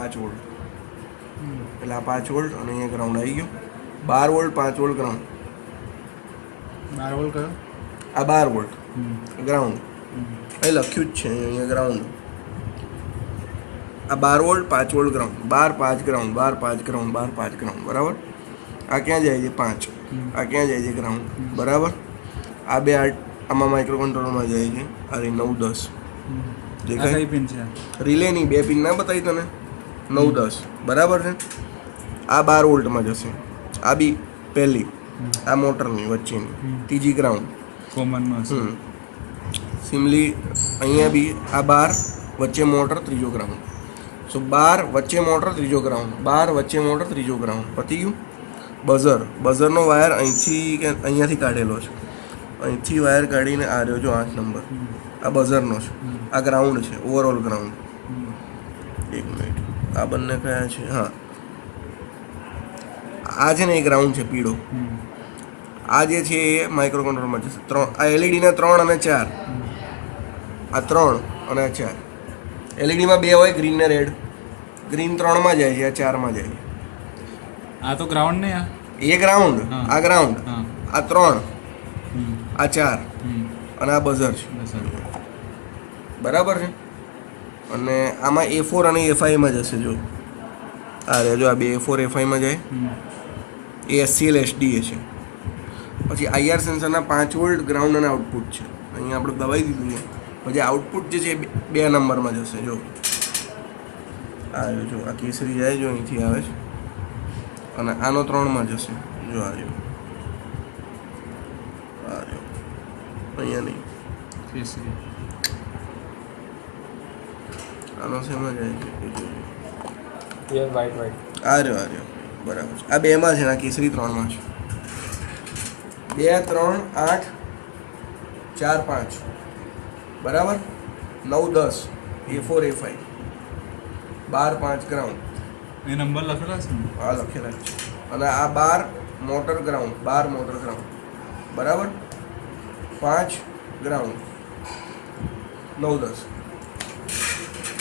5 volt, એટલે આ 5 volt અને અહીંયા ગ્રાઉન્ડ આવી ગયું. 12 વોલ્ટ 5 વોલ્ટ ગ્રાઉન્ડ. 12 વોલ્ટ કયો? આ 12 વોલ્ટ ગ્રાઉન્ડ અહીં લખ્યું જ છે અહીંયા ગ્રાઉન્ડ. આ 12 volt 5 volt ground, 12 5 ground, 12 5 ground, 12 5 ground, બરાબર. આ ક્યાં જાય છે? 5. આ ક્યાં જાય છે? ગ્રાઉન્ડ, બરાબર. આ બે આમાં માઇક્રો કંટ્રોલરમાં જાય છે. આ 9 10 દેખાય? પિન છે રિલેની 2 પિન ના બતાવી તને? 9 10 બરાબર છે. આ 12 વોલ્ટમાં જશે. આ બી પહેલી, આ મોટરની વચ્ચેની ત્રીજી ગ્રાઉન્ડ કોમનમાં. સિમલી અહીંયા બી આ 12 વચ્ચે મોટર ત્રીજો ગ્રાઉન્ડ. સો 12 વચ્ચે મોટર ત્રીજો ગ્રાઉન્ડ, 12 વચ્ચે મોટર ત્રીજો ગ્રાઉન્ડ. પતી ગયું. બઝરનો વાયર અહીંથી કે અહીંયાથી કાઢેલો છે. અહીંથી વાયર કાઢીને આ રહ્યો જો 8 નંબર, આ બઝરનો છે. આ ગ્રાઉન્ડ છે, ઓવરઓલ ગ્રાઉન્ડ. 1 મિનિટ, આ બંને કયા છે? હા, આ છે ને એ ગ્રાઉન્ડ છે પીળો. આ જે છે એ માઇક્રો કંટ્રોલરમાં છે. 3 આ એલઈડીના 3 અને 4. આ 3 અને આ 4. એલઈડીમાં 2 હોય, ગ્રીન ને રેડ. ગ્રીન 3માં જાય છે, આ 4માં જાય છે. આ તો ગ્રાઉન્ડ ને એ ગ્રાઉન્ડ, આ ગ્રાઉન્ડ, આ 3, આ 4 અને આ બઝર છે, બરાબર છે. અને આમાં A4 અને A5માં જશે. જો આ રે જો આ બે A4 A5માં જાય. એ SCL SDA છે. પછી IR સેન્સરના 5 વોલ્ટ ગ્રાઉન્ડ અને આઉટપુટ છે. અહીંયા આપણે દબાવી દીધું છે. પછી આઉટપુટ જે છે 2 નંબરમાં જશે. જો આ જો આ કેસરી જાય, જો અહીંથી આવે છે, અને આનો 3માં જશે. જો આ રહ્યો, આ રહ્યો, અહીંયા નહીં, આનો શેમાં જાય છે? આ રહ્યો, બરાબર છે. આ 2માં છે, આ કેસરી 3માં છે. 2 3 8 4 5, બરાબર. 9 10 A4 A5, 12 5 ગ્રાઉન્ડ. એ નંબર લખેલા છે ને? હા, લખેલા છે. અને આ 12 મોટર ગ્રાઉન્ડ, 12 મોટર ગ્રાઉન્ડ, બરાબર. 5 ગ્રાઉન્ડ, 9 10.